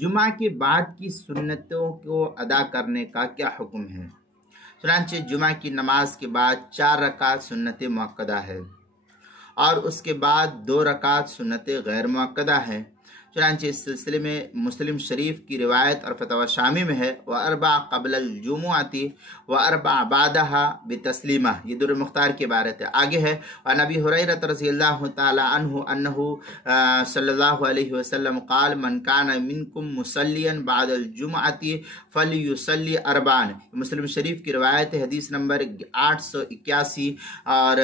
جمعہ کے بعد کی سنتوں کو ادا کرنے کا کیا حکم ہے؟ چنانچہ جمعہ کی نماز کے بعد 4 رکعت سنت مؤکدہ ہے اور اس کے بعد 2 رکعت سنت غیر مؤکدہ ہے۔ چنانچہ اس سلسلے میں مسلم شریف کی روایت اور فتویٰ شامی میں ہے وَأَرْبَعَ قَبْلَ الْجُمُعَةِ وَأَرْبَعَ بَعْدَهَا بِتَسْلِیمَةٍ، یہ در مختار کی عبارت ہے۔ آگے ہے وعن ابی ہریرہ رضی اللہ تعالی عنہ انہ صلی اللہ علیہ وسلم قال من کان منکم مصلیا بعد الجمعة فلیصلی 4۔ مسلم شریف کی روایت ہے، حدیث نمبر 881 اور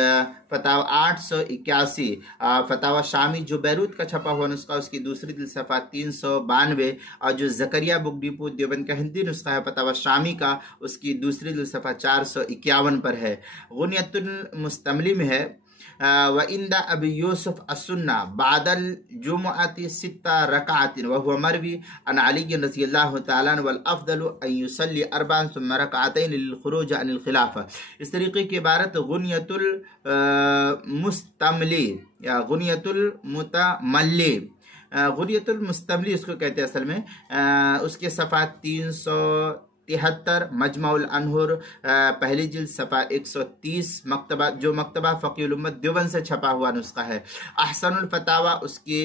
فتاوی 881، فتاوی شامی جو بیروت کا چھپا ہوا نسخہ اس کی دوسری صفحہ 392، اور جو زکریا بک ڈپو دیوبند کا ہندی نسخہ ہے فتاوی شامی کا اس کی دوسری صفحہ 451 پر ہے۔ غنیۃ المستملی میں ہے وَإِنْدَ أَبِي يُوسُف السُّنَّةِ بَعْدَ الْجُمُعَةِ 6 رَكَعَاتٍ وَهُوَ مَرْوِي عن علی رضی اللہ تعالیٰ عنہ والافضل ان يصلي 4 ثم ركعتين للخروج عن الخلافہ۔ اس طریقے کی عبارت غنیۃ المستملی یا غنیۃ المتملی، غنیۃ المستملی اس کو کہتے ہیں اصل میں، اس کے صفحہ 373، مجمع الانہر پہلی جلد صفحہ 130، مکتبہ جو مکتبہ فقیہ الامت دیوبند سے چھپا ہوا نسخہ ہے۔ احسن الفتاوی اس کی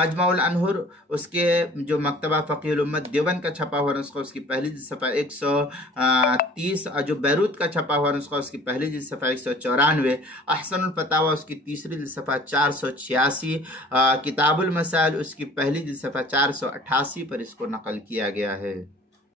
مجمع الانہر اس کے جو مکتبہ فقیہ الامت دیوبند کا چھپا ہوا نسخہ اس کی پہلی جلد صفحہ 130، اور جو بیروت کا چھپا ہوا نسخہ اس کی پہلی جلد صفحہ 194، احسن الفتاوی اس کی تیسری جلد صفحہ 486، کتاب المسائل اس کی پہلی جلد صفحہ 488 پر اس کو نقل کیا گیا ہے۔